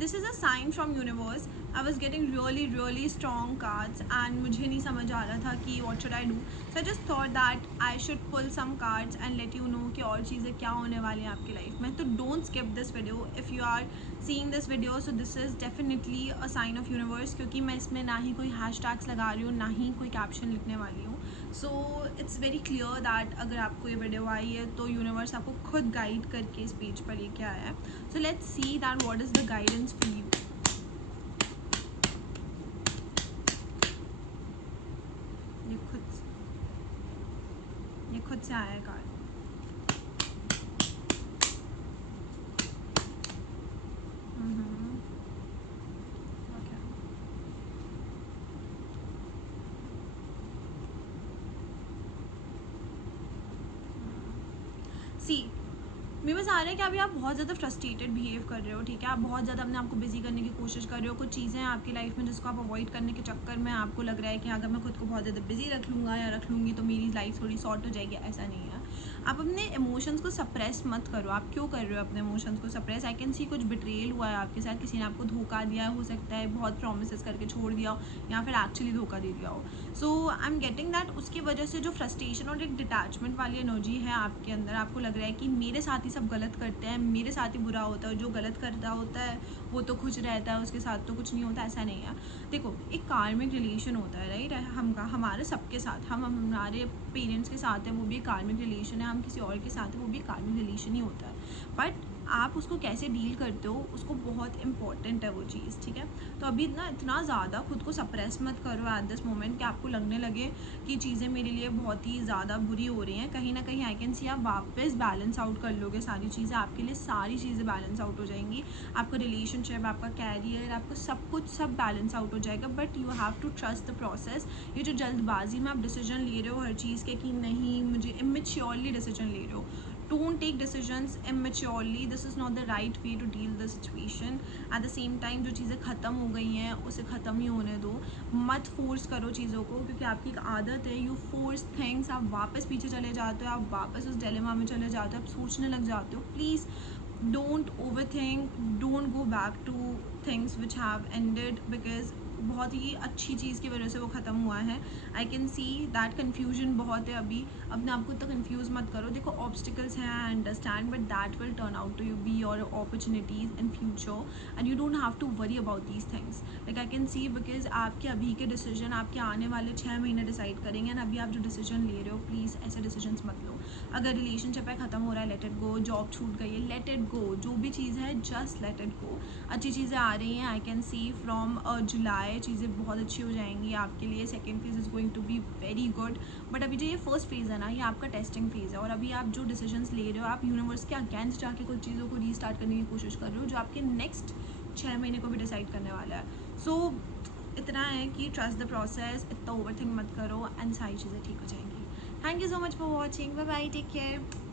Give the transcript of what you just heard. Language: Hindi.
This is a sign from universe. I was getting really strong cards and मुझे नहीं समझ आ रहा था कि what should I do. So I just thought that I should pull some cards and let you know कि और चीज़ें क्या होने वाली हैं आपकी लाइफ में. तो don't skip this video if you are seeing this video. So this is definitely a sign of universe, क्योंकि मैं इसमें ना ही कोई हैशटैग्स लगा रही हूँ, ना ही कोई कैप्शन लिखने वाली हूँ. So it's very clear that अगर आपको ये वीडियो आई है तो यूनिवर्स आपको खुद गाइड करके इस पेज पर लेके आया है. So let's see that what is the guidance for you. ये खुद से आया है कार्ड. सी मेरे पास आ रहा है कि अभी आप बहुत ज़्यादा फ्रस्ट्रेटेड बिहेव कर रहे हो. ठीक है, आप बहुत ज़्यादा अपने आपको बिजी करने की कोशिश कर रहे हो. कुछ चीज़ें हैं आपकी लाइफ में जिसको आप अवॉइड करने के चक्कर में आपको लग रहा है कि अगर मैं खुद को बहुत ज़्यादा बिजी रख लूँगा या रख लूँगी तो मेरी लाइफ थोड़ी सॉर्ट हो जाएगी. ऐसा नहीं है. आप अपने इमोशंस को सप्रेस मत करो. आप क्यों कर रहे हो अपने इमोशंस को सप्रेस? आई कैन सी कुछ बिट्रेल हुआ है आपके साथ. किसी ने आपको धोखा दिया हो सकता है, बहुत प्रॉमिसेस करके छोड़ दिया हो, या फिर एक्चुअली धोखा दे दिया हो. सो आई एम गेटिंग दैट उसकी वजह से जो फ्रस्ट्रेशन और एक डिटैचमेंट वाली एनर्जी है आपके अंदर, आपको लग रहा है कि मेरे साथ ही सब गलत करते हैं, मेरे साथ ही बुरा होता है, जो गलत करता होता है वो तो खुश रहता है, उसके साथ तो कुछ नहीं होता. ऐसा नहीं है. देखो, एक कार्मिक रिलेशन होता है, राइट. हमारे सबके साथ, हम हमारे पेरेंट्स के साथ है वो भी एक कार्मिक रिलेशन है, हम किसी और के साथ है वो भी कार्मिक रिलेशन ही होता है. बट आप उसको कैसे डील करते हो उसको बहुत इंपॉर्टेंट है वो चीज़. ठीक है, तो अभी ना इतना ज़्यादा खुद को सप्रेस मत करो एट दिस मोमेंट कि आपको लगने लगे कि चीज़ें मेरे लिए बहुत ही ज़्यादा बुरी हो रही हैं. कहीं ना कहीं आई कैन सी आप वापस बैलेंस आउट कर लोगे सारी चीज़ें. आपके लिए सारी चीज़ें बैलेंस आउट हो जाएंगी. आपका रिलेशनशिप, आपका कैरियर, आपका सब कुछ सब बैलेंस आउट हो जाएगा. But you have to trust the process. ये जो जल्दबाजी में आप डिसीजन ले रहे हो हर चीज़ के कि नहीं, मुझे इमेच्योरली डिसीजन ले रहे हो. Don't take decisions immaturely. This is not the right way to deal the situation. At the same time, जो चीज़ें ख़त्म हो गई हैं उसे ख़त्म ही होने दो. मत फोर्स करो चीज़ों को, क्योंकि आपकी एक आदत है, यू फोर्स थिंग्स. आप वापस पीछे चले जाते हो, आप वापस उस डिलेमा में चले जाते हो, आप सोचने लग जाते हो. Please don't overthink, don't go back to things which have ended, because बहुत ही अच्छी चीज़ की वजह से वो ख़त्म हुआ है. आई कैन सी दैट कन्फ्यूजन बहुत है अभी. अपने आप को तो कन्फ्यूज़ मत करो. देखो, ऑब्स्टिकल्स हैं, I understand, but that will turn out to you be your opportunities in future and you don't have to worry about these things. Like I can see, because आपके अभी के डिसीजन आपके आने वाले 6 महीने डिसाइड करेंगे. एंड अभी आप जो डिसीजन ले रहे हो, प्लीज़ ऐसे डिसीजन मत लो. अगर रिलेशनशिप है ख़त्म हो रहा है, लेट इट गो. जॉब छूट गई है, लेट इट गो. जो भी चीज़ है, जस्ट लेट इट गो. अच्छी चीज़ें आ रही हैं. आई कैन सी फ्रॉम जुलाई चीज़ें बहुत अच्छी हो जाएंगी आपके लिए. Second phase is going to be very good. But अभी जो ये फर्स्ट फेज़ है ना, ये आपका टेस्टिंग फेज़ है. और अभी आप जो डिसीजंस ले रहे हो, आप यूनिवर्स के अगेंस्ट जाके कुछ चीज़ों को रीस्टार्ट करने की कोशिश कर रहे हो, जो आपके नेक्स्ट 6 महीने को भी डिसाइड करने वाला है. सो इतना है कि ट्रस्ट द प्रोसेस, इतना ओवर थिंक मत करो, एंड सारी चीज़ें ठीक हो जाएंगी. Thank you so much for watching. Bye bye, take care.